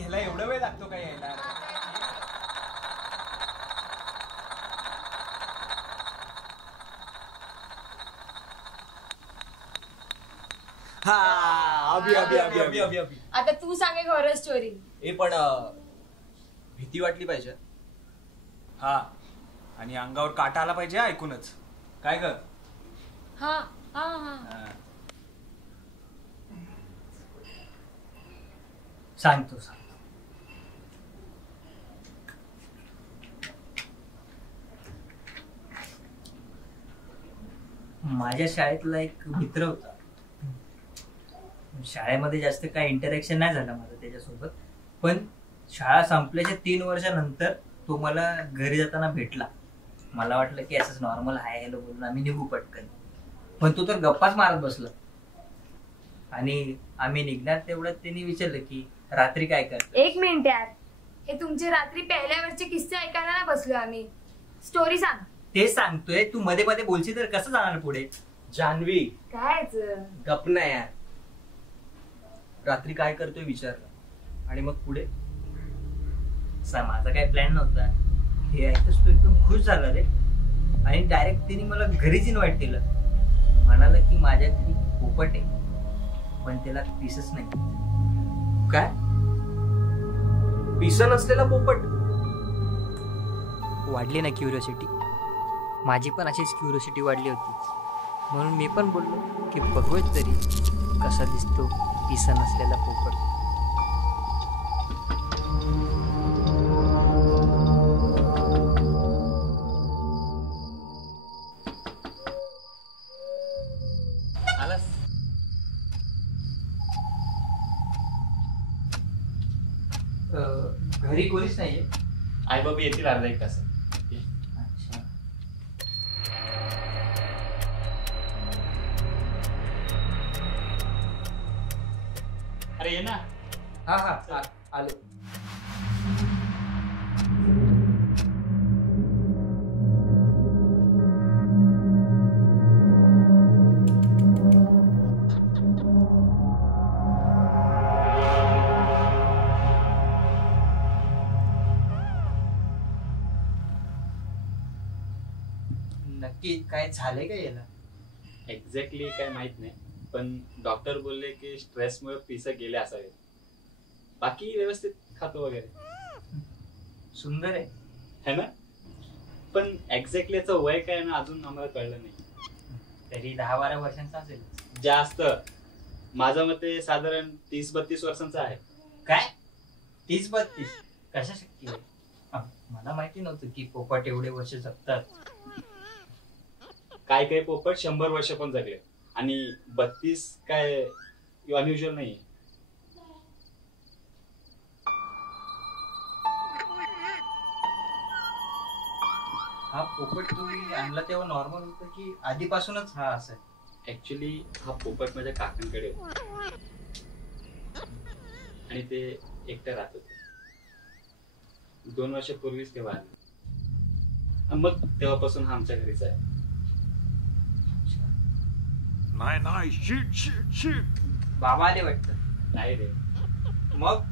ह्याला एवढा वेळ लागतो का यायला? हा अभि अभि अभि अभि अभि अभि आता तू सांग एक हॉरर स्टोरी. पण भीती वाटली पाहिजे. हा, आणि अंगावर काटा आला पाहिजे ऐकूनच. काय ग? हा हा हा सांगतो. माझ्या शाळेतला एक मित्र होता. शाळेमध्ये जास्त काय इंटरॅक्शन नाही झालं माझं त्याच्यासोबत, पण शाळा संपल्याच्या 3 वर्षानंतर तो मला घरी जाताना भेटला. मला वाटलं की असंच नॉर्मल हाय हॅलो बोलून आम्ही निघू पटकन, पण तो तर गप्पाच मारत बसला. आणि आम्ही निघणार तेवढ्यात त्यांनी विचारलं की रात्री काय करत. 1 मिनिट यार, हे तुमचे रात्री पहिल्या वर्षी किस्से ऐकायला ना बसलो आम्ही. स्टोरी सांग. ते सांगतोय, तू मध्ये मध्ये बोलशी तर कसं जाणार पुढे. जान्हवी कायच गप ना यार. रात्री काय करतोय विचारलं आणि मग पुढे. माझा काही प्लॅन नव्हता. हे ऐकतच तो एकदम खुश झाला रे, आणि डायरेक्ट त्यांनी मला घरीच इन्व्हाइट केलं. म्हणाला की माझ्या घरी पोपट आहे, पण त्याला पीसच नाही. काय? पिसा नसलेला पोपट? वाढली ना क्युरिओसिटी. माझी पण अशीच क्युरिओसिटी वाढली होती, म्हणून मी पण बोललो की बघूच तरी कसा दिसतो पिसा नसलेला पोपट. घरी कोणीच नाहीये. आई बाबा येतील अर्धा 1 तास. अच्छा. अरे ये ना. हा हा आलो. नक्की काय झालंय का याला? एक्झॅक्टली काय माहित नाही, पण डॉक्टर बोलले की स्ट्रेसमुळे पिस गेले असावे. बाकी व्यवस्थित खातो वगैरे. सुंदर आहे है ना? पण एक्झॅक्टली याचं वय काय ना अजून आम्हाला कळलं नाही. तरी 10-12 वर्षांचा असेल. जास्त. माझ्या मते साधारण 30-32 वर्षांचा आहे. काय 30-32? कशा शक्य आहे? मला माहिती नव्हतं की पोपट एवढे वर्ष जगतात. काय काय पोपट 100 वर्ष पण जगले, आणि 32 काय अनयुजुअल नाही. हा पोपट तुम्ही आणला तेव्हा नॉर्मल होतं की आधीपासूनच हा असं? ऍक्च्युली हा पोपट माझ्या काकांकडे होता, आणि ते एकटं राहत होते. 2 वर्षापूर्वीच ते वारले. मग तेव्हापासून हा आमच्या घरीच आहे. नाही शिट. बाबा आले वाटतं. नाही रे. मग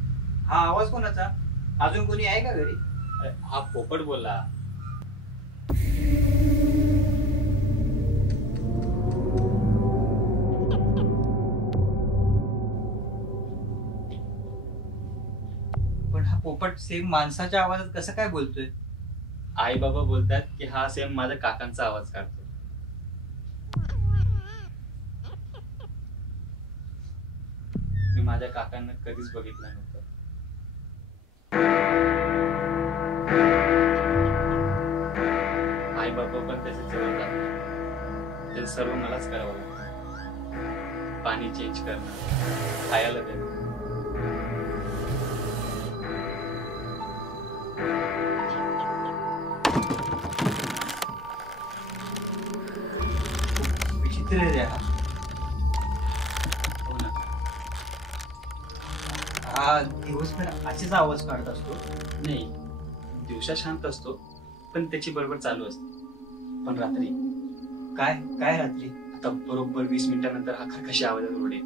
हा आवाज कोणाचा? अजून कोणी आहे का घरी? हा पोपट बोलला. पण हा पोपट सेम माणसाच्या आवाजात कसं काय बोलतोय? आई बाबा बोलतात की हा सेम माझ्या काकांचा आवाज काढतो. मी माझ्या काकांना कधीच बघितलं नव्हतं. आई बाबा पण त्याचे जवळ जात नाही. ते सर्व मलाच करावं लागतं. पाणी चेंज करणं, खायला देणं. विचित्र रे हा. हो ना. हा दिवसभर असेच आवाज काढत असतो? नाही, दिवसा शांत असतो, पण त्याची बरोबर चालू असते. पण रात्री काय काय रात्री? आता बरोबर 20 मिनिटानंतर हा कशा आवाजात ओरडे.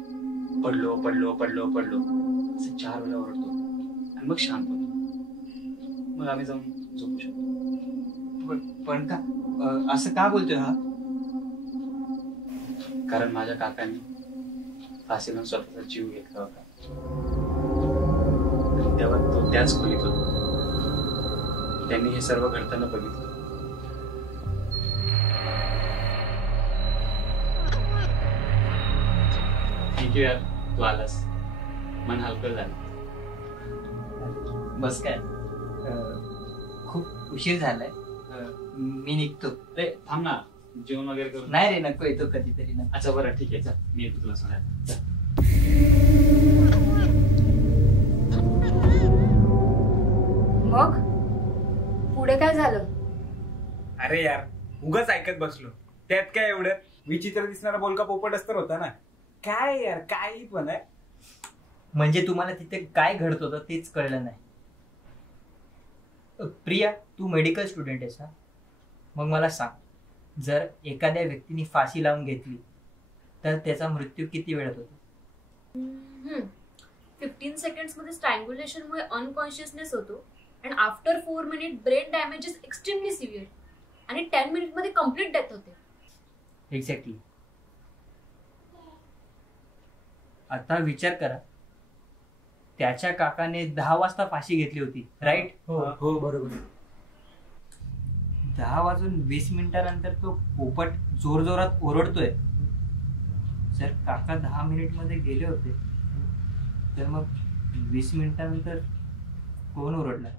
पडलो पडलो पडलो पडलो असं 4 वेळा ओरडतो. आणि मग शांत होतो. मग आम्ही जाऊन झोपू शकतो. पण का असं का बोलतोय हा? कारण माझ्या काकांनी फाशी लावून स्वतःचा जीव घेतला होता. आणि तेव्हा तो त्याच खोलीत होता. त्यांनी हे सर्व घडताना बघितलं. थँक्यू यार, तू आलास. मन हलकं झालं. बस काय खूप उशीर झालाय. मी निघतो. रे थांब ना, जेवण वगैरे करू. नाही रे, नको. येतो कधीतरी ना. अच्छा बरं ठीक आहे, चल मी येतो तुला सोडायला. चल. मग पुढे काय झालं? अरे यार, उगाच ऐकत बसलो. त्यात काय एवढं विचित्र दिसणारा बोलका पोपटच तर होता ना. काय यार, काही पण आहे. म्हणजे तुम्हाला तिथे काय घडत होतं तेच कळलं नाही. प्रिया, तू मेडिकल स्टुडंट आहेस ना? मग मला सांग, जर एखाद्या व्यक्तीने फाशी लावून घेतली तर त्याचा मृत्यू किती वेळात होतो? 15 सेकंड्स मध्ये स्ट्रँग्युलेशन मुळे अनकॉन्शियसनेस होतो आणि after 4 minute brain damage is extremely severe आणि 10 मिनिट मध्ये कम्प्लीट डेथ होते. एक्झॅक्टली. आता विचार करा, त्याच्या काकाने 10 वाजता फाशी घेतली होती, राईट? हो बरोबर. 10 वाजून 20 मिनिटानंतर तो पोपट जोरजोरात ओरडतोय. जर काका 10 मिनिट मध्ये गेले होते तर मग 20 मिनिटानंतर कोण ओरडला?